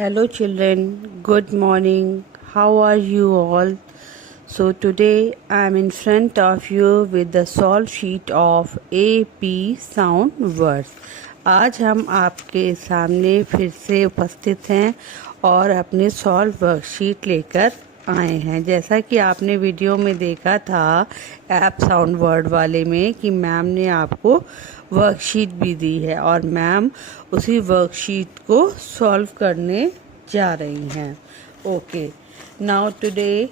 Hello children, good morning. How are you all? So today I am in front of you with the solve sheet of AP sound words. आज हम आपके सामने फिर से उपस्थित हैं और अपने सॉल्व वर्कशीट लेकर आए हैं। जैसा कि आपने वीडियो में देखा था ऐप साउंड वर्ड वाले में कि मैम ने आपको वर्कशीट भी दी है और मैम उसी वर्कशीट को सॉल्व करने जा रही हैं। Okay, now today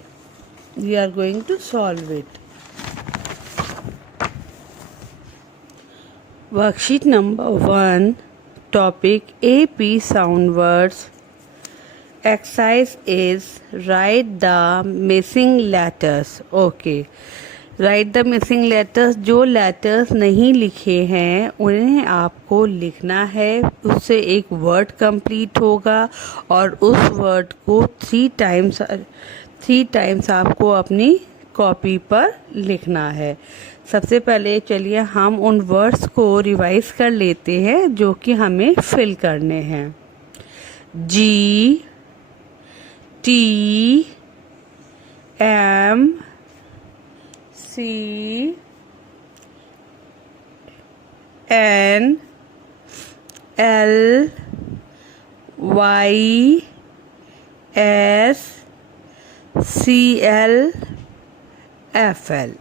we are going to solve it. Worksheet number 1, topic AP sound words. Exercise is write the missing letters. Okay, write the missing letters. जो letters नहीं लिखे हैं उन्हें आपको लिखना है। उससे एक word complete होगा और उस word को 3 times आपको अपनी कॉपी पर लिखना है। सबसे पहले चलिए हम उन वर्ड्स को रिवाइज कर लेते हैं जो कि हमें फिल करने हैं। G T M C N L Y S C L F L।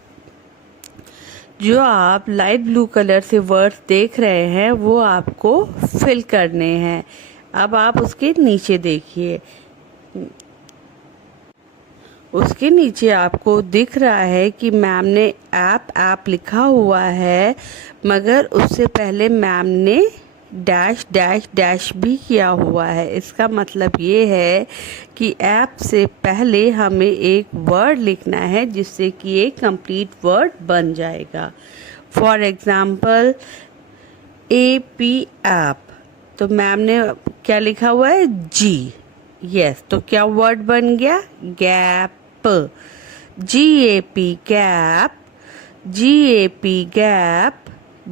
जो आप लाइट ब्लू कलर से वर्ड्स देख रहे हैं वो आपको फिल करने हैं। अब आप उसके नीचे देखिए, उसके नीचे आपको दिख रहा है कि मैम ने ऐप लिखा हुआ है, मगर उससे पहले मैम ने डैश डैश डैश भी किया हुआ है। इसका मतलब ये है कि ऐप से पहले हमें एक वर्ड लिखना है जिससे कि एक कंप्लीट वर्ड बन जाएगा। फॉर एग्जाम्पल AP ऐप, तो मैम ने क्या लिखा हुआ है? G। यस, तो क्या वर्ड बन गया? Gap. GAP gap, GAP gap,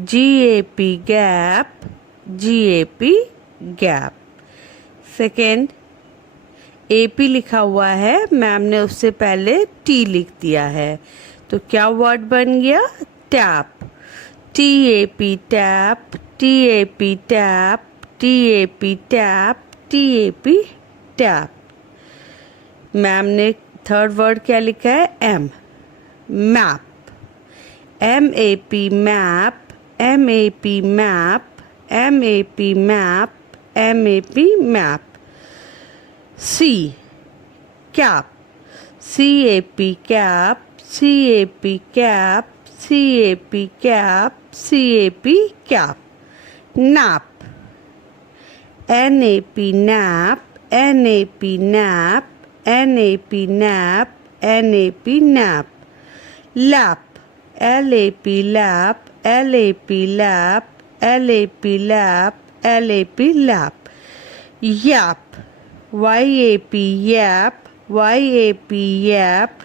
GAP gap, GAP gap. Second, AP लिखा हुआ है, मैम ने उससे पहले T लिख दिया है, तो क्या वर्ड बन गया? Tap. TAP tap, TAP tap, TAP tap, TAP tap. Ma'am ने थर्ड वर्ड क्या लिखा है? M, map. MAP map, MAP map, MAP map, MAP map. C, cap, CAP cap, CAP cap, CAP cap, CAP cap. Nap, NAP nap, NAP nap, NAP nap, NAP nap. Lap, LAP lap, LAP lap, LAP lap, LAP lap. Yap, YAP yap, YAP yap,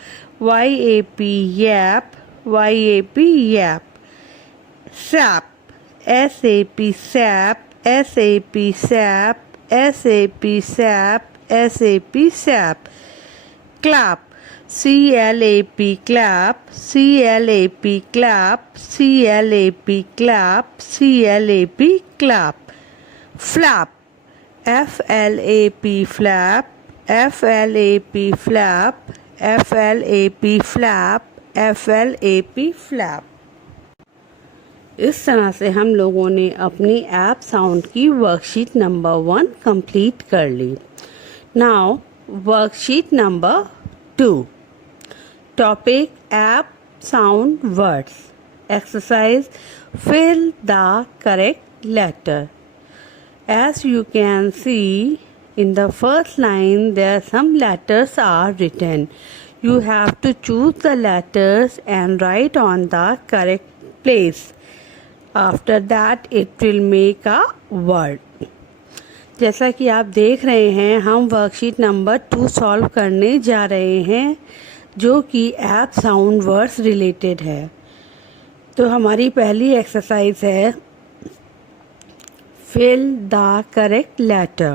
YAP yap, YAP yap. Sap, SAP sap, SAP sap, SAP sap, SAP sap. Clap, CLAP clap, CLAP clap, CLAP clap, CLAP clap. Flap, FLAP flap, FLAP flap, FLAP flap, FLAP flap. इस तरह से हम लोगों ने अपनी ap sound की worksheet number 1 complete कर ली। Now worksheet number 2, topic ap sound words. Exercise, fill the correct letter. As you can see in the first line there some letters are written. You have to choose the letters and write on the correct place. After that it will make a word. जैसा कि आप देख रहे हैं हम worksheet number 2 solve करने जा रहे हैं जो कि ऐप साउंड वर्ड्स रिलेटेड है। तो हमारी पहली एक्सरसाइज है fill the correct letter.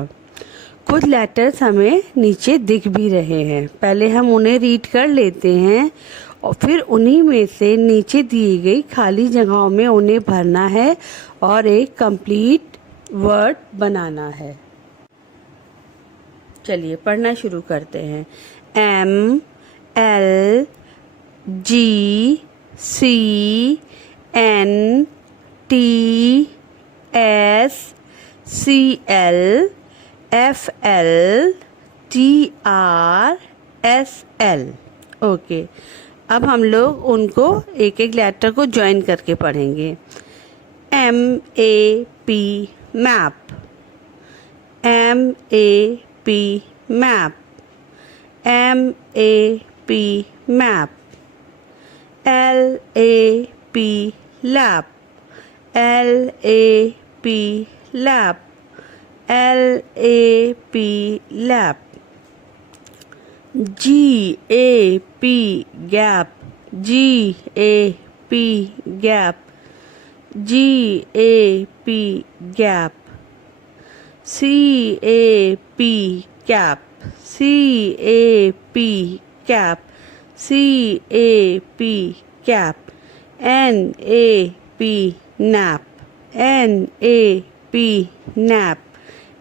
कुछ लेटर्स हमें नीचे दिख भी रहे हैं, पहले हम उन्हें रीड कर लेते हैं और फिर उन्हीं में से नीचे दी गई खाली जगहों में उन्हें भरना है और एक कंप्लीट वर्ड बनाना है। चलिए पढ़ना शुरू करते हैं। M L G C N T S C L F L T R S L। Okay, अब हम लोग उनको एक एक लेटर को ज्वाइन करके पढ़ेंगे। M A P map, M A P map, M A P map, L A P lap, L A P lap, L A P lap, G A P gap, G A P gap, G A P gap, C A P cap, C A P cap, C A P cap, N A P nap, N A P nap,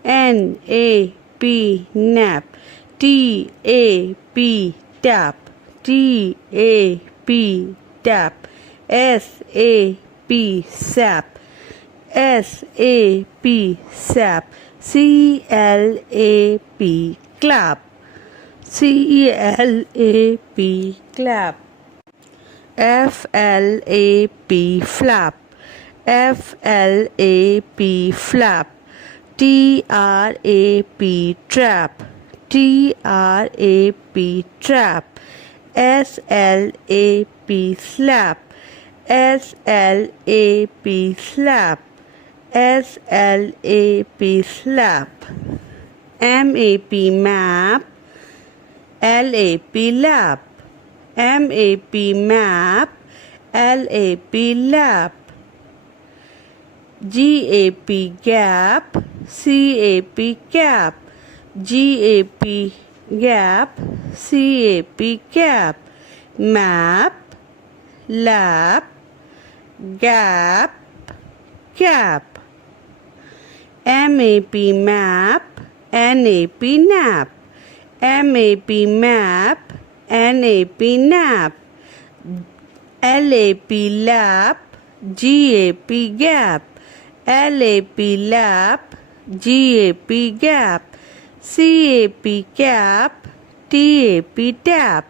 N A P nap, T A P tap, T A P tap, S A P SAP, S A P SAP, C L A P clap, C L A P clap, F L A P flap, F L A P flap, T R A P trap, T R A P trap, S L A P slap, S L A P slap, S L A P slap, M A P map, L A P lap, M A P map, L A P lap, G A P gap, C A P cap, G A P gap, C A P cap, map, lap, gap, cap, M A P map, N A P nap, M A P map, N A P nap, L A P lap, G A P gap, L A P lap, G A P gap, C A P cap, T A P tap,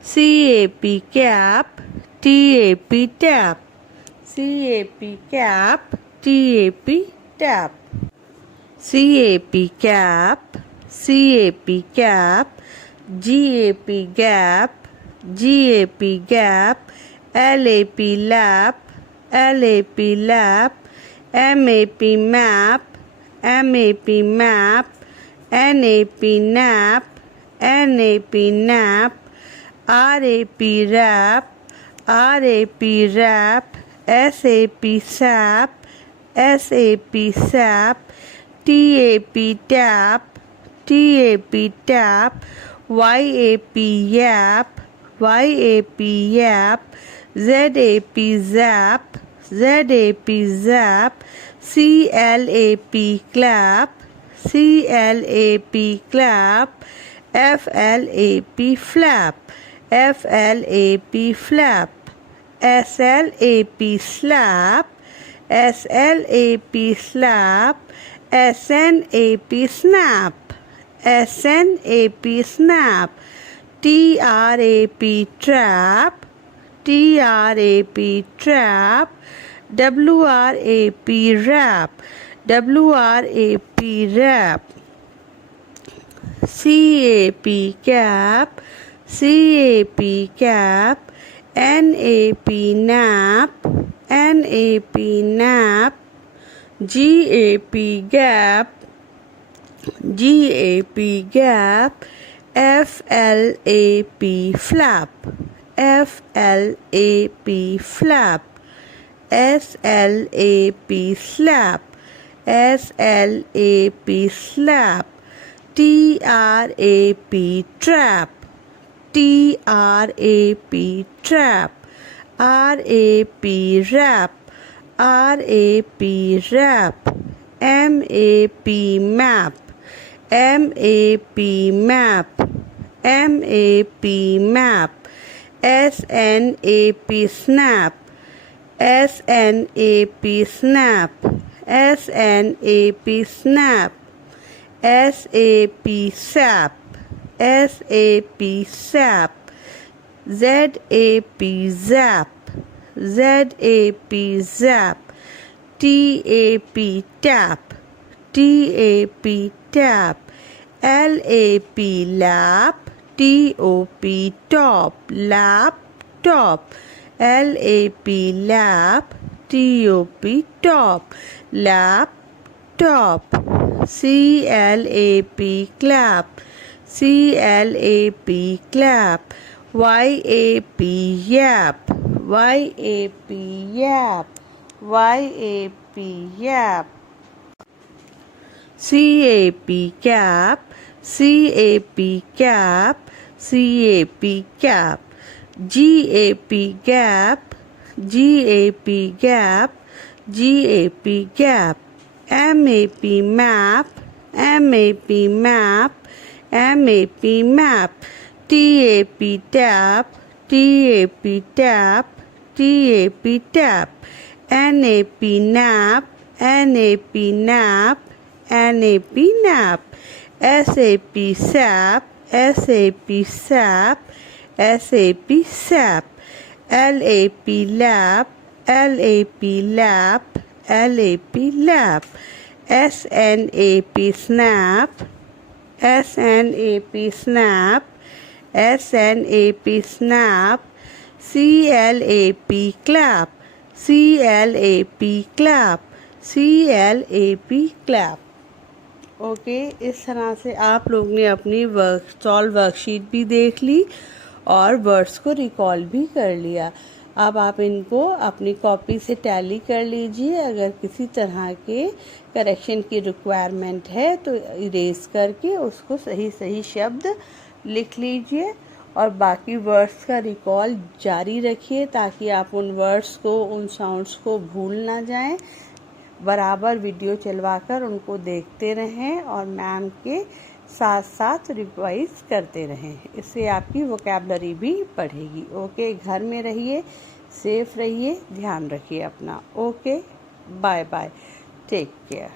C A P cap, T A P tap, C A P cap, T A P tap, C A P cap, C A P cap, G A P gap, G A P gap, L A P lap, L A P lap, M A P map, M A P map, N A P nap, N A P nap, R A P rap, R A P rap, S A P sap, S A P sap, T A P tap, T A P tap, Y A P yap, Y A P yap, Z A P zap, Z A P zap, C L A P clap, C L A P clap, F L A P flap, F L A P flap, S L A P slap, S L A P slap, S N A P snap, S N A P snap, T R A P trap, T R A P trap, W R A P wrap, W R A P wrap, C A P cap, C A P cap, N A P nap, N A P nap, G A P gap, G A P gap, F L A P flap, F L A P flap, S L A P slap, S L A P slap, T-R-A-P, trap. T-R-A-P, trap. R-A-P, rap. R-A-P, rap. M-A-P, map. M-A-P, map. M-A-P, map. S-N-A-P, snap. S-N-A-P, snap. S-N-A-P, snap. S-A-P, sap. S-A-P, sap. Z-A-P, zap. Z-A-P, zap. T-A-P, tap. T-A-P, tap. L-A-P, lap. T-O-P, top. Lap, top. L-A-P, lap. T-O-P, top. Lap, top. C-L-A-P, clap. C-L-A-P, clap. Y-A-P, yap. Y-A-P, yap. Y-A-P, yap. C-A-P, cap. C-A-P, cap. C-A-P, cap. G-A-P, gap. G-A-P, gap. G-A-P, gap. M-A-P, map. M-A-P, map. M-A-P, map. T-A-P, tap. T-A-P, tap. T-A-P, tap. N-A-P, nap. N-A-P, nap. N-A-P, nap. S-A-P, sap. S-A-P, sap. S-A-P, sap. L-A-P, lap. L-A-P, lap. L-A-P, lap. S-N-A-P, snap. S-N-A-P, snap. S-N-A-P, snap. C-L-A-P, clap. C-L-A-P, clap. C-L-A-P, clap. Okay, इस तरह से आप लोग ने अपनी worksheet भी देख ली और वर्ड्स को रिकॉल भी कर लिया। अब आप इनको अपनी कॉपी से टैली कर लीजिए। अगर किसी तरह के करेक्शन की रिक्वायरमेंट है तो इरेज करके उसको सही सही शब्द लिख लीजिए और बाकी वर्ड्स का रिकॉल जारी रखिए ताकि आप उन वर्ड्स को, उन साउंड्स को भूल ना जाएं। बराबर वीडियो चलवाकर उनको देखते रहें और मैम के साथ साथ रिवाइज करते रहें। इससे आपकी वोकैबलरी भी बढ़ेगी। ओके, घर में रहिए, सेफ रहिए, ध्यान रखिए अपना। Okay, bye bye, take care.